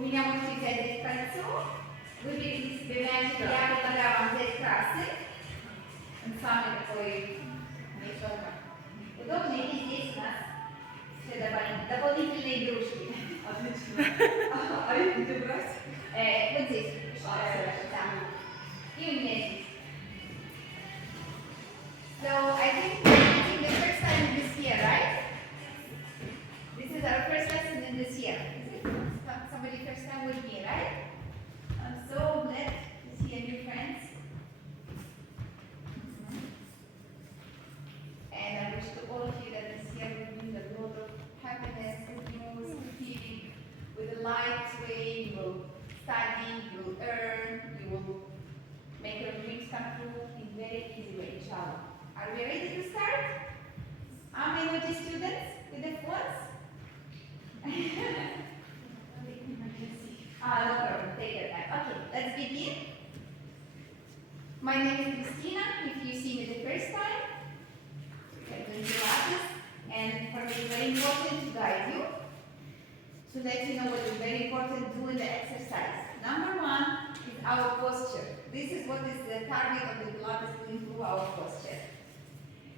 Поміняємо вчитися дистанцію. Выберите себе мячик, я предлагаю вам взять красный. Он самый такой немного удобный. И здесь у нас все дополнительные игрушки. Отлично. А их где брать? Вот здесь. Да. И у меня здесь. So I think the first time in this year, right? This is our first lesson in this year. Somebody first time with me, right? I'm so glad to see your new friends. And I wish to all of you that this year will bring a lot of happiness, good news, good feeling. With a light way, you will study, you will earn, you will make your dreams come true in a very easy way, inshallah. Are we ready to start? How many of the students with the phones? No problem, take your time. Okay, let's begin. My name is Christina. If you see me the first time, I'm doing Pilatес, and for me it's very important to guide you, to let you know what is very important to do in the exercise. Number one is our posture. This is what is the target of the Pilatес, to improve our posture.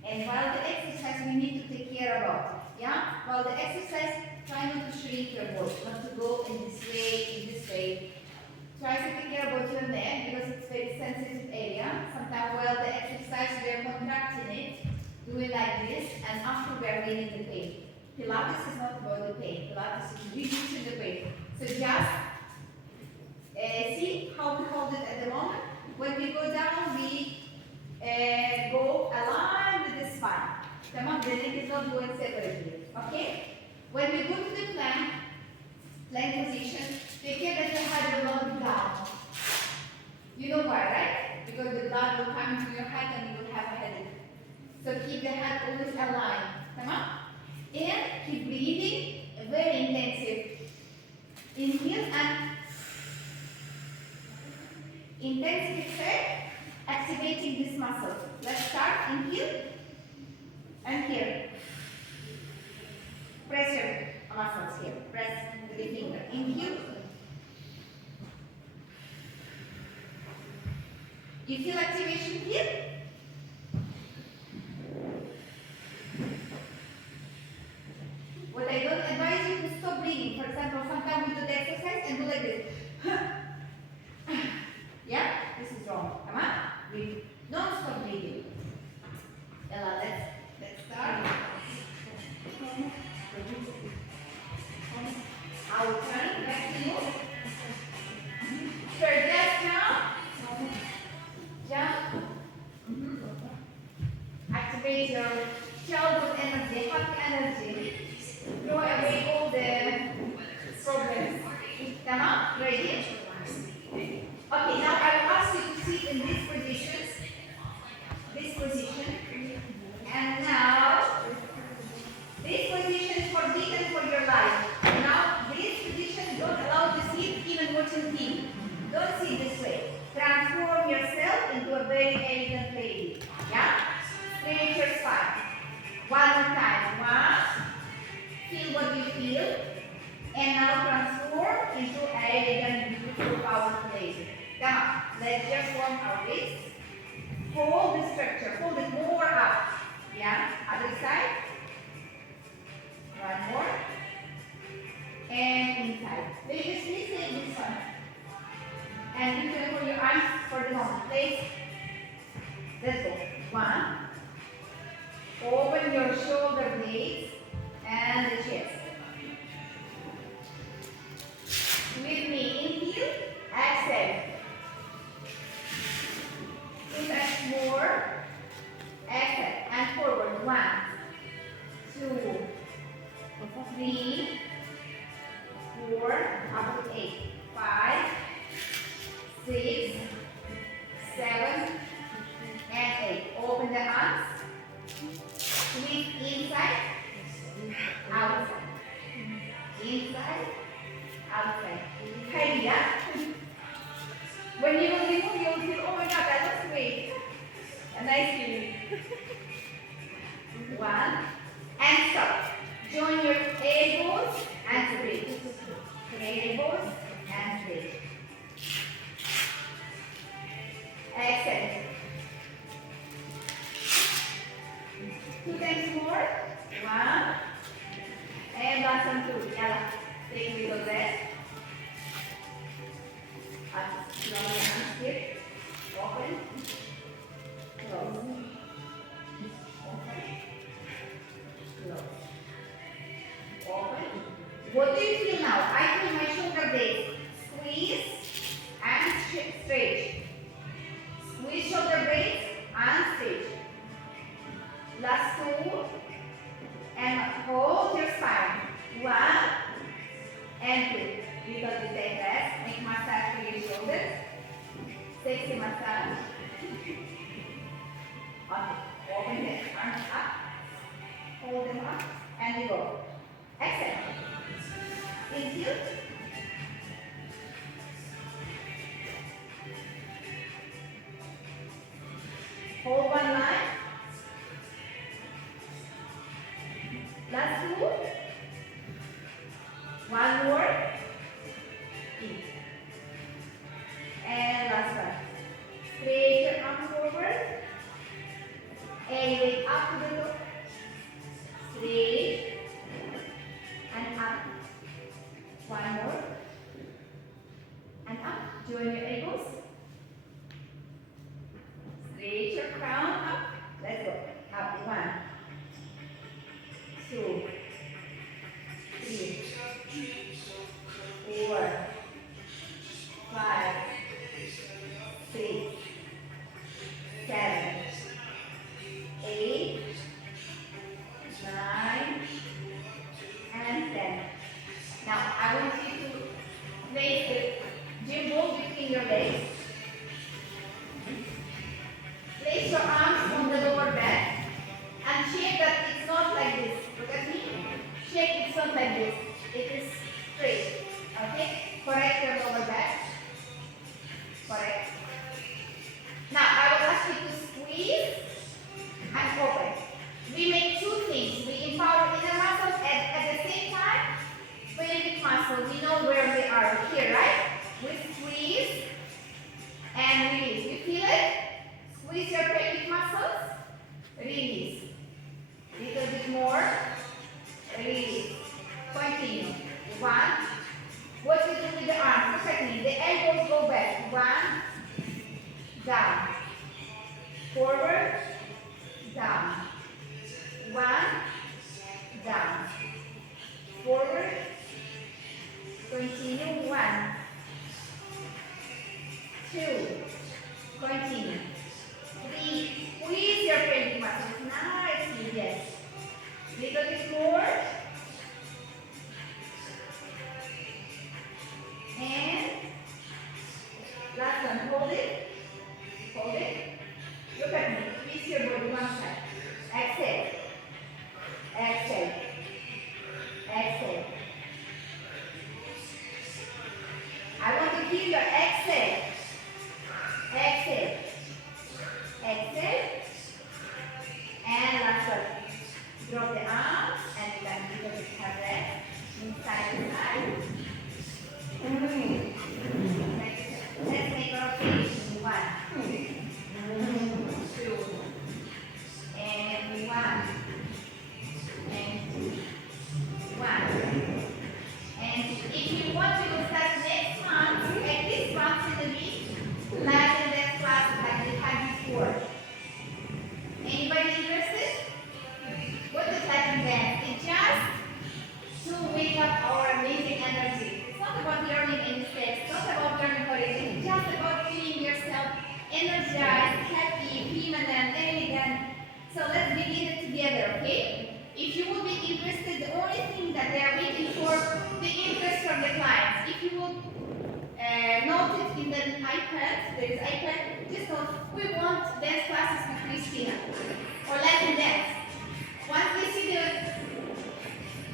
And while the exercise, we need to take care about it. Yeah? While the exercise, try not to shrink your body, not to go in this way, in this way. Try to take care about your neck because it's a very sensitive area. Sometimes while the exercise, we are contracting it, doing like this, and after we are feeling the pain. Pilates is not about the pain. Pilates is reducing the pain. So just see how to hold it at the moment. When we go down, we go aligned with the spine. Tamam, the neck is not going separately. Okay? When we go to the plank position, take care that your head will not be down. You know why, right? Because the blood will come into your head and you will have a headache. So keep the head always aligned. Tamam? And keep breathing, very intensive. Inhale and intensive exhale, activating this muscle. Let's start. Inhale and here. Press your muscles here. Press with the finger. Inhale. You feel activation here? What I don't advise you to stop breathing. For example, sometimes we do the exercise and do like this. Yeah? This is wrong. Come on. Breathe. Non-stop breathing. Ella, let's start. I will turn back to you. Third left now. Jump. Activate your childhood energy, hot energy. Throw away all the problems. Tamam? Ready? Okay, now I will ask you to sit in this position. This position. And now, this position is forbidden for your life. Now, this position, don't allow to sit even watching TV. Don't sit this way. Transform yourself into a very elegant lady. Yeah? Straighten your spine. One more time. One. Feel what you feel. And now transform into an elegant, beautiful, powerful lady. Come on. Let's just warm our wrists. Hold the structure. Hold it more up. Yeah? Other side. One more. And inside. Then just take this one. And you can put your arms for the moment. Please. Let's go. One. Open your shoulder blades and the chest. With me. Inhale. Exhale. Inhale more. Exhale. And forward. 1, 2, 3, 4, up to 8, 5, 6, 7, and 8. Open the arms. Squeeze inside, outside. Inside, outside. Hurry up. When you will remove, you will feel, oh my God, that was great. A nice feeling. 1, and stop. Join your elbows and breathe. Elbows lesson 2. Yalla. Take a little rest. Strong your arms here. Open. Close. Open. Close. Open. What do you feel now? I feel my shoulder blades. Squeeze and stretch. Squeeze shoulder blades and stretch. Last 2. And hold your spine. 1 and 2. Little bit like that. Make massage for your shoulders. Sexy massage. Okay. Open the arms up. Hold them up. And you go. Exhale. Inhale. Hold one line. Last 2. One more. In. And last one. Straight your arm forward. Elevate up to the top. Straight. And up. One more. And up. Join your elbows. Straight your crown up. Let's go. Up. 1, 2, 3, 4, 5, 6, 7, 8, 9, and 10. Now I want you to place the gym ball between your legs. Place your arms on the lower back and check that it's not like this. Look at me. Check it's not like this. It is straight. Okay? Correct your lower back. Correct. Now I will ask you to squeeze and open. We make 2 things. We empower inner muscles at the same time. Pelvic muscle. We know where they are. Here, right? We squeeze and release. You feel it? Squeeze your pelvic muscles. Release. Little bit more. Release. Continue. 1. What you do with the arms? Look at me. The elbows go back. 1. Down. Forward. Down. 1. Down. Forward. Continue. 1. 2. Continue. 3. Squeeze your pelvic muscles. Nicely. Yes. Little bit more. And last one. Hold it. Hold it. Look at me. Twist your body one side. Exhale. Exhale. Exhale. I want to hear your exhale. Exhale. Exhale. And last one. Drop the arms and then little bit have that inside and side. Let's make our rotation. 1, 2, and 1, and 2, 1, and if you want to start next month, at least once in a week, like in that class like we had before. Anybody interested? What is Latin dance? It's just to wake up our amazing energy. It's not about learning any steps, it's not about learning choreography, it's just about feeling yourself energized, happy, feminine, elegant. So let's begin it together, okay? If you would be interested, the only thing that they are waiting for, the interest from the clients. If you would note it in the iPad, there is iPad, just note, we want dance classes with Christina, or Latin dance. Once we see the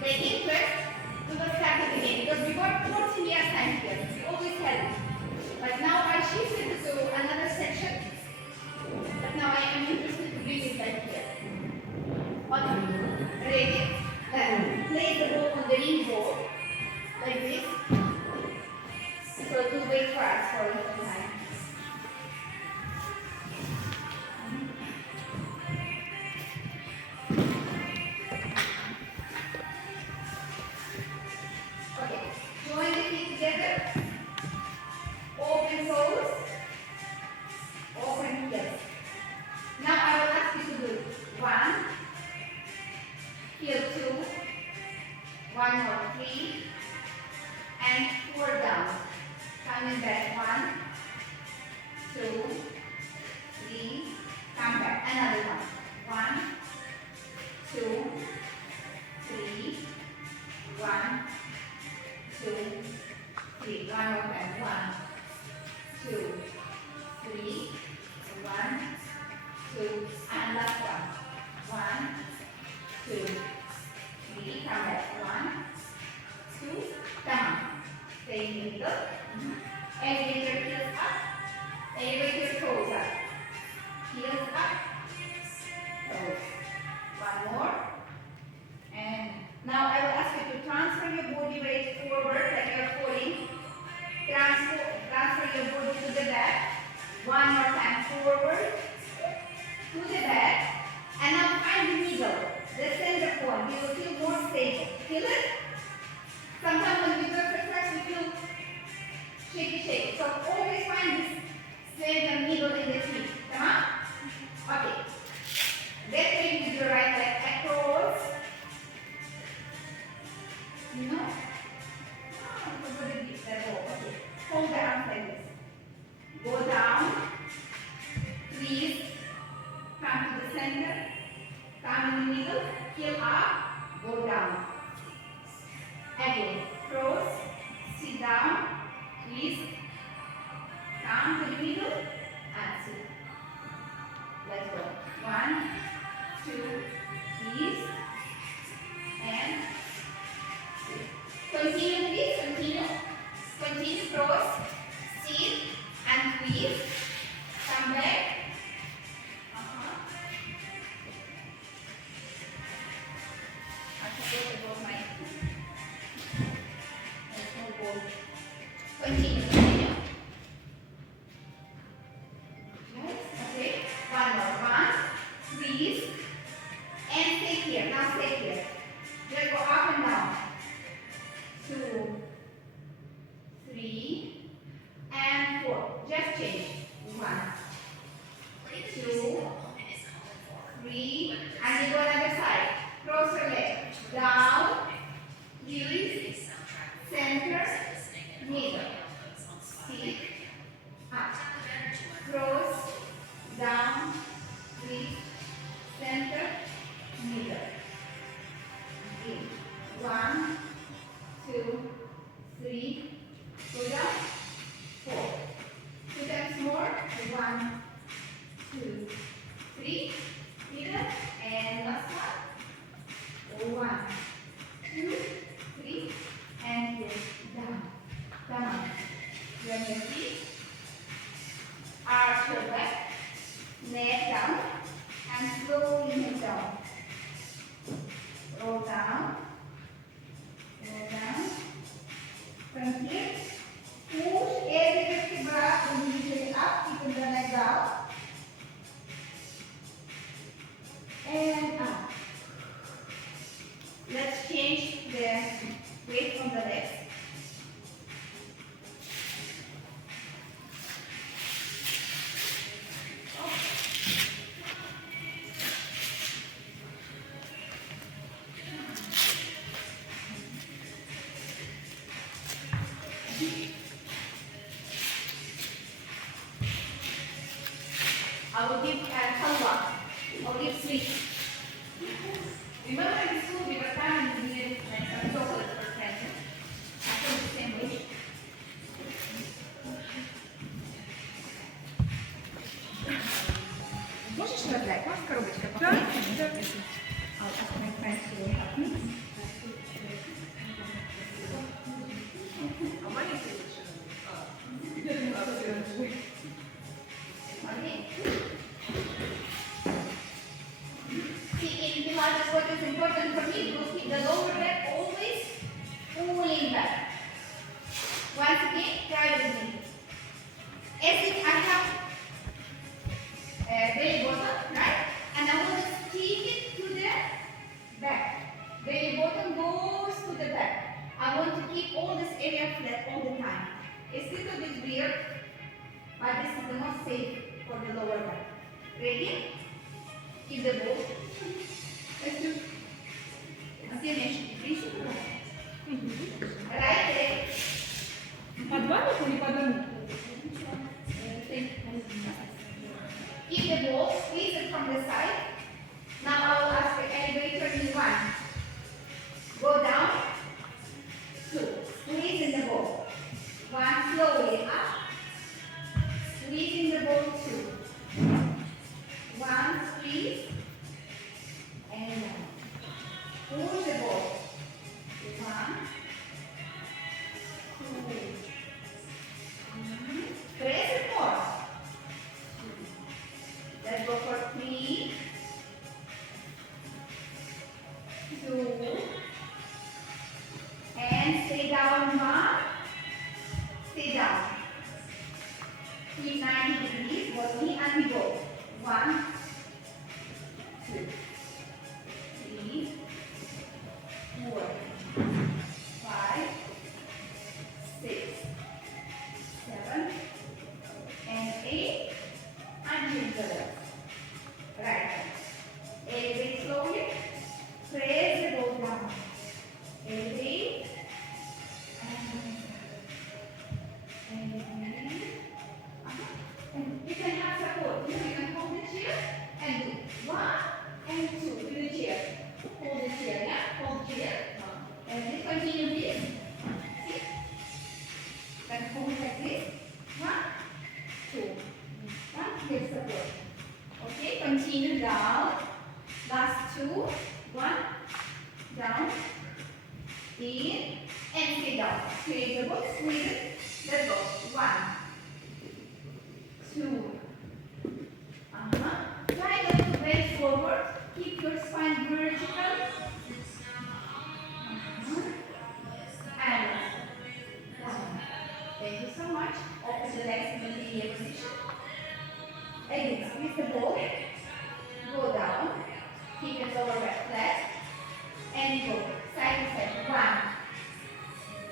interest, we will start it again. Because we worked 14 years time here. We always had it. But now I shifted to another section. But now I am interested to bring it back here. Okay. Ready? Place the ball on the ring ball. Like this. So to wait for us for a little time. 3, and 4 down. Coming back, 1, 2, 3, come back, another one. 1, 2, 3, 1, 2, 3. One more time. 1, 2, 3, 1, 2, and last one. 1, 2, 3. Come back. 1, 2. Come on. Stay in the middle. Elevate your heels up. Elevate your toes up. Heels up. Toes. One more. And now I will ask you to transfer your body weight forward like you're falling. Transfer your body to the back. One more time forward. To the back. And now find the middle. The center point. You will feel more stable. Feel it? Sometimes when we do exercise, we feel shaky. So always find this center middle in the feet. Come on? Okay. Get ready with your right leg across. You know? Okay. Hold the arms like this. Go down. Please come to the center. Come in the middle. Heel up. Go down. Again. Cross. Sit down. Please. Come to the middle. And sit. Let's go. 1, 2, please. And continue, please. Continue. Cross. Sit. And please. Come back. I forgot about my. There's no ball. Continue. Yes. Okay. One more. 1, please. And stay here. Now stay here. Let's go up and down. 2, 3, and 4. Just change. 1, 2, 3, and you go another side. Cross your leg. Down, release, center, middle. Sit, up. Cross, down, release, center, middle. In. 1, 2, 3, go down, 4. 2 times more. 1, 2, 3, middle, and last one. 1, 2, 3, and here, down. Come on. Bend your feet. Arch your back. Neck down. And slowly move down. Roll down. Roll down. From here, push every vertebra individually up, keeping the leg down. And up. Let's change the weight on the legs. I will give halwa. I will give sweets. Remember in school we were coming to get some chocolate for friends. I feel the same way. Можешь раздать? Можешь коробочка показать? Да. I'll ask my friends to help me. А маленький лучше? Okay. See, in Pilates, what is important for me to keep the lower back always pulling back. Once again, try with me. As if I have belly button, right? And I want to stick it to the back. Belly button goes to the back. I want to keep all this area flat all the time. It's a little bit weird, but this is the most safe for the lower back. Ready? Keep the ball. Let's do. Assim, mexe. Keep the ball, squeeze it from the side. Now I will ask the elevator in 1. Go down. 2. Squeeze in the ball. 1. Slowly up. Squeeze in the ball. 2. 1. Squeeze. And pull the ball. 1. 2. Press it more. Let's go for 3. 2. And stay down, 1. Stay down. Keep 90 degrees. Go knee and we go. 1, 2, 3, 4, 5, 6, 7, and 8. And change the left. Right. Elevate slowly. Press the ball down. Elevate. And you can have support. You can hold the chair and do 1 and 2 with the chair. Hold the chair, yeah? Hold the chair. And just continue this. See? Then hold like this. 1, 2. 1, give support. Okay, continue down. Last 2. 1, down, in, and stay down. Straight the book, squeeze it. Let's go. 1, 2. Try not to bend forward. Keep your spine vertical. And 1. Thank you so much. Open the legs in the linear position. Again, squeeze the ball. Go down. Keep your lower back flat. And go. Side to side.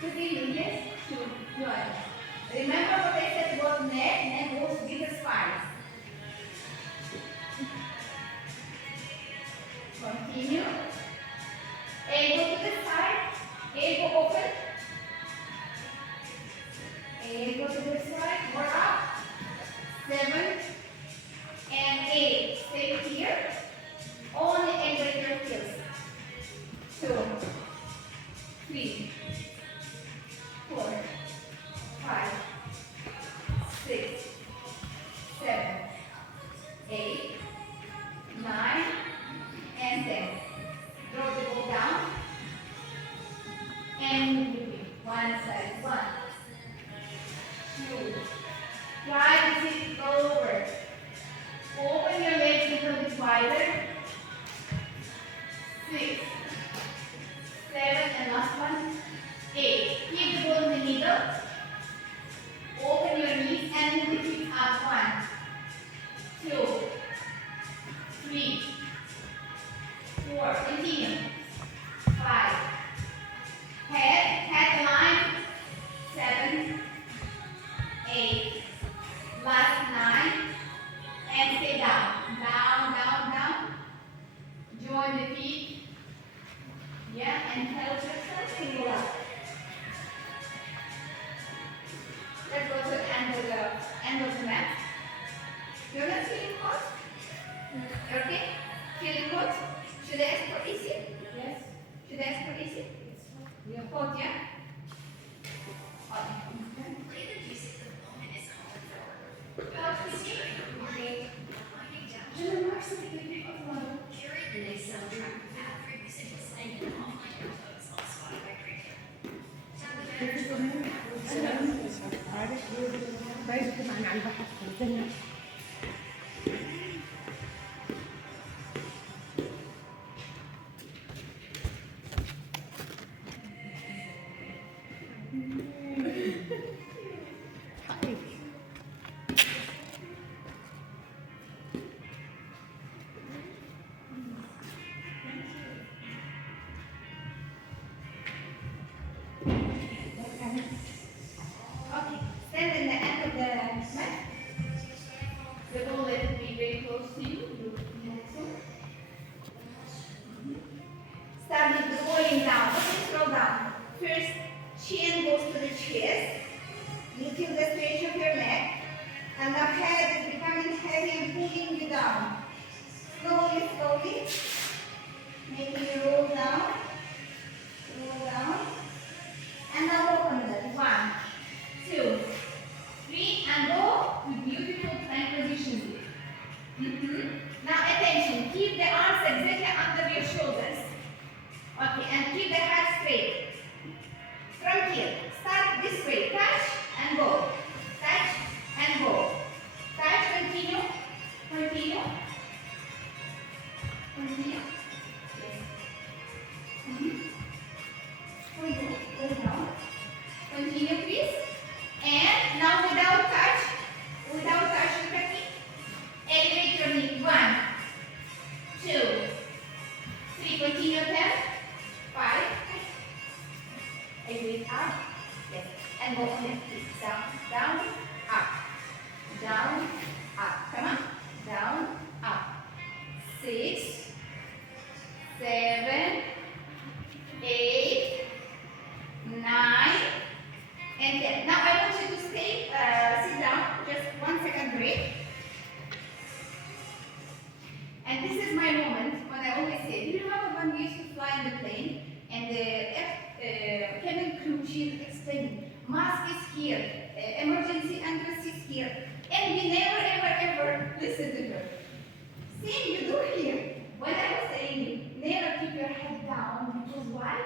1. 2 linears. 2. 1. Remember what I said about neck? Neck goes with the spine. Continue. Elbow to the side. Elbow open. Elbow to the side. More up. 7 and 8. Stay here. Only elevate your heels. 2, 3, 4, 5, 6, 7, 8, 9, and 10. Drop the ball down. And moving. One side. 1, 2. Try to sit lower. Open your legs a little bit wider. 6, 7, and last one. 8. Keep the ball in the middle. Open your knees and move it up. 1, 2, 3, 4. Continue. 5. Head line. 7, 8. Last 9. And stay down. Down, down, down. Join the feet. Yeah, and help yourself to go up. Let's go to the end of the mat. You're not feeling hot? Okay? Feeling hot? Should I ask for easy? Yes. Should I ask for easy? Yeah. Hot, yeah? Hot. Hot, easy? Okay. بايظة معنا على البحر في الجنة. Okay, stand in the end of the mat. The ball let it be very close to you. Start with rolling down. Okay, scroll down. First, chin goes to the chest. You feel the stretch of your neck, and the head is becoming heavy and pulling you down. Slowly, slowly, making you roll down, and now open it. 1, 2, 3, and go to beautiful plank position. Now attention, keep the arms exactly under your shoulders. Okay, and keep the head straight. From here, start this way. Touch and go. Touch and go. Touch, continue. Continue. Continue. Yes. Go down. Continue, please. And now without touch, look at me. Elevate your knee. 1, 2, 3. Continue 10, 5. Elevate up. Yes. And go on your feet. Down, down, up. Down, up. Come on. Down, up. 6, 7, 8, 9, and 10. Now I want you to stay, sit down. Just 1 second break. And this is my moment when I always say, do you remember when we used to fly in the plane and the cabin crew, she's explaining, mask is here, emergency entrance is here, and we never ever listen to her. Same you do here. When I was saying, never keep your head down, because why?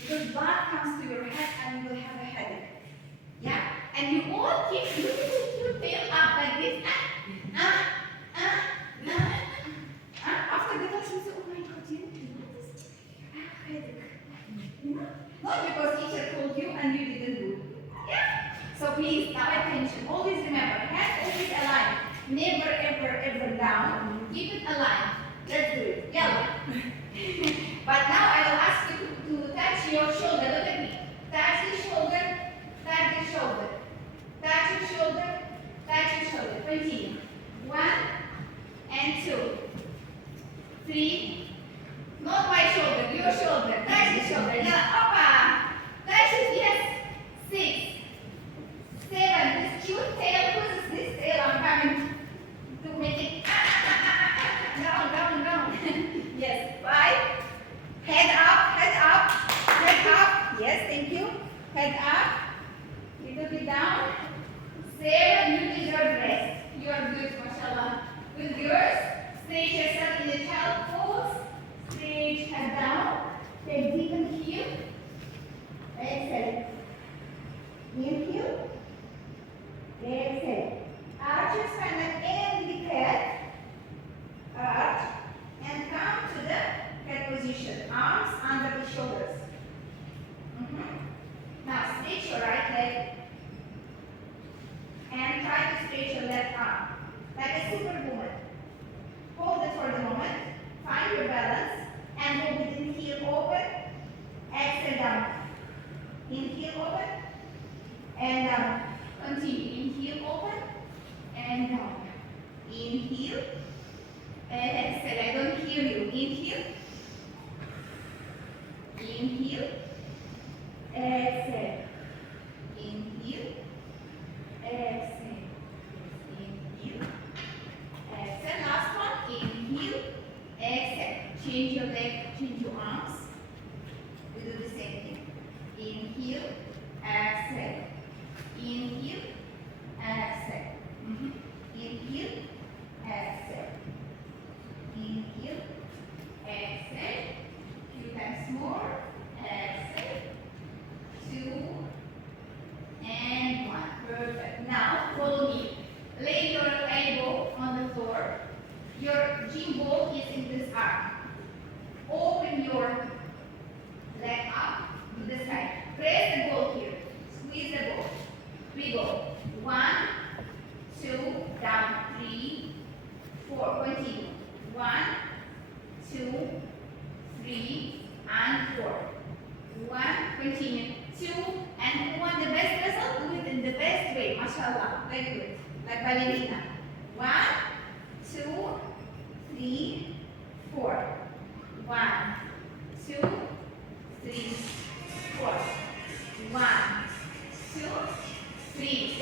Because blood comes to your head and you will have a headache. Yeah? And you all keep your tail up like this. After the class, you say, oh my God, you need to do this. I have a headache. You know? Not because teacher told you and you didn't do it. Yeah? So please, now attention. Always remember, head always aligned. Never ever down. Keep it aligned. Let's do it. Yalla. But now I will ask you to touch your shoulder. Look at me. Touch the shoulder. Touch the shoulder. Touch your shoulder. Touch your shoulder. Continue. 1 and 2. 3. Not my shoulder. Your shoulder. Touch the shoulder. Yalla. Opa. Touch it. Yes. 6, 7. This cute tail. Who's this tail? I'm coming to make it. Down. Yes. 5. Head up. Yes, thank you. Head up. Little bit down. 7. You deserve rest. You are good, mashallah. With yours, stretch yourself in the child pose. Stretch head down. Take deep inhale. Exhale. Inhale. Exhale. Arch your spine and the head. Arch. And come to the head position. Arms under the shoulders. Now stretch your right leg. And try to stretch your left arm. Like a superwoman. Hold it for the moment. Find your balance. And hold it. Inhale, open. Exhale, down. Inhale, open. And down. Continue. Inhale, open. And down. Inhale. Exhale. I don't hear you. Inhale. Inhale. Exhale. Inhale. Exhale. Inhale. Exhale. Last one. Inhale. Exhale. Change your leg. Change your arms. We do the same thing. Inhale. Exhale. Inhale. Exhale. Inhale. Exhale. Inhale. Exhale. Few times more. Exhale. 2 and 1. Perfect. Now follow me. Lay your elbow on the floor. Your gym ball is in this arm. Open your leg up to the side. Press the ball here. Squeeze the ball. We go. 1, 2, down. 3, 4. Continue. 1, 2, 3, and 4. 1. Continue. 2, and who want the best result? Do it in the best way. Mashallah. Very good. Like ballerina. 1, 2, 3, 4. 1, 2, 3, 4. 1, 2, 3.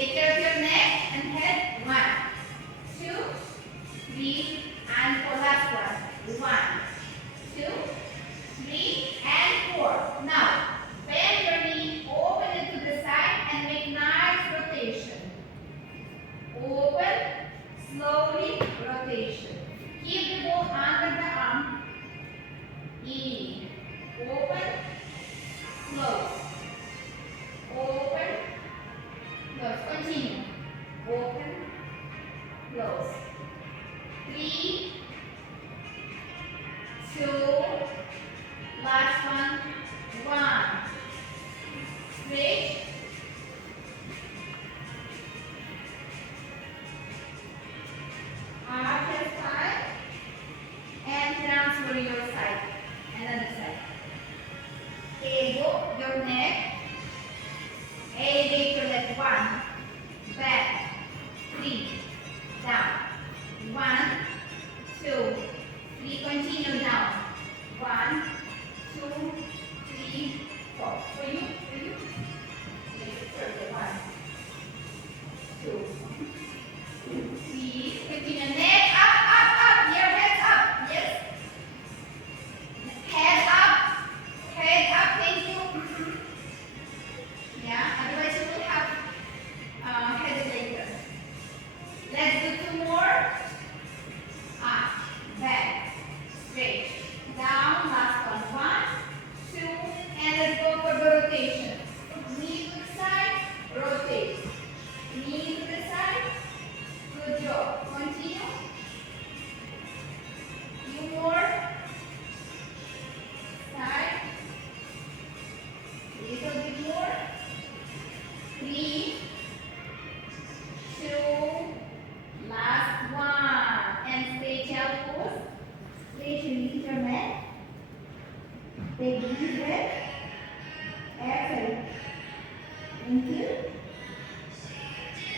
Inhale.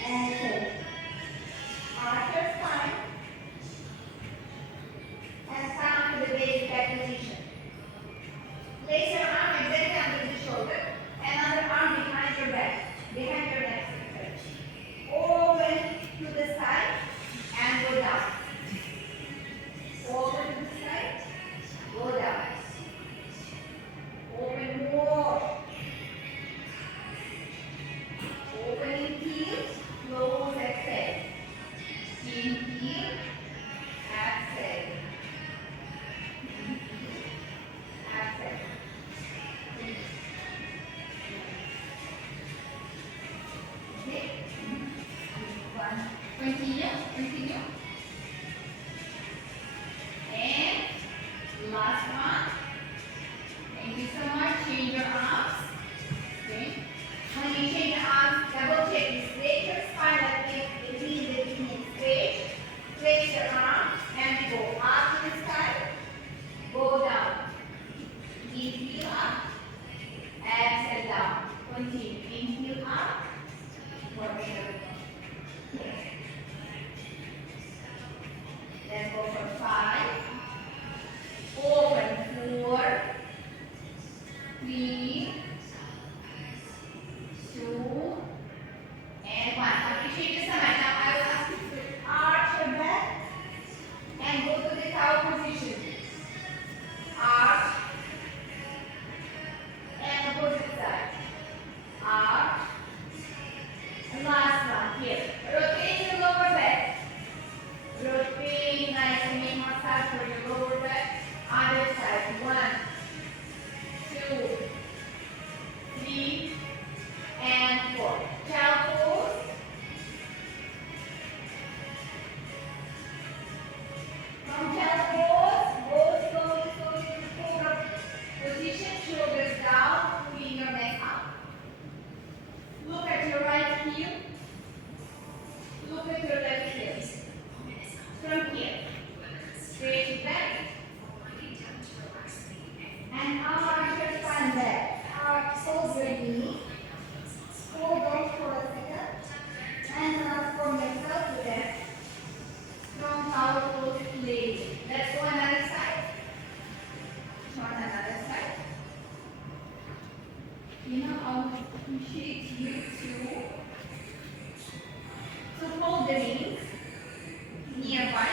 Exhale. Arch your spine. And stand to the basic back position. Place your arm exactly under the shoulder and other arm behind your back, behind your neck. Open to the side and go down. Open to the side, go down. Open more. Open in heel, close, exhale. Inhale, exhale. Exhale. Okay? One. Continue, continue. And last one. Thank you so much. Change your arms. Okay. When you change your arms, double check this. Straight your spine like it means that it means straight. Place your arms and go up to the sky. Go down. Inhale up. Exhale down. Continue. Inhale up. One minute. Then go for 5. Open 4, 3, 2, and 1. Appreciate this time. Now I will ask you to arch your back and go to the cow position. Arch and opposite side. Arch. And last one here. Rotate your lower back. Rotate nice and make massage for your lower back. Other side. 1, 2, 3, and 4. Child pose. From child pose, go slowly, slowly to cobra position. Shoulders down, pulling your neck up. Look at your right heel. Look at your left heel. From here, straight back. And arch your spine back. Arch, fold your knee. Hold on for a second. And transform yourself to that strong, powerful lady. Let's go another side. On another side. You know, I would appreciate you to hold the knees nearby.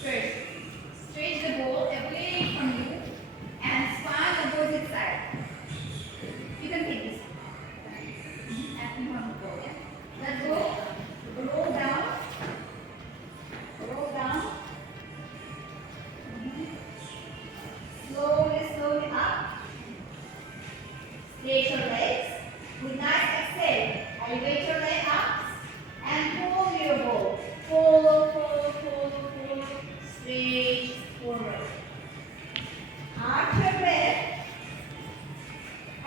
First, stretch the ball away from you and span opposite side. You can take this. And you want to go, yeah? Let's go. Roll down. Roll down. Slowly, slowly up. Straight your legs. With nice exhale, elevate your leg up and hold your ball. Follow, follow, follow, follow. Straight forward. Arch your back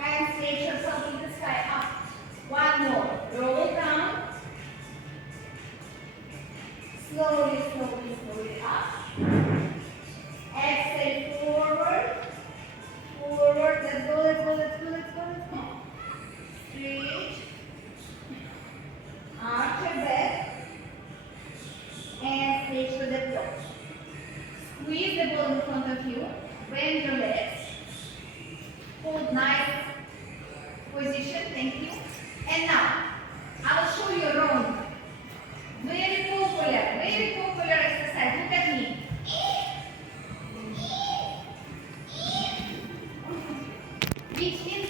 and straight yourself in the sky up. One more. Roll down. Slowly, slowly, slowly up. Exhale forward. Forward. Let's go, let's go, let's go, let's go, let's go. Straight. Arch your back and straight to the floor. Squeeze the ball in front of you. Bend your legs. Hold nice position. Thank you. And now, I will show you a round. Very popular exercise. Look at me. Which means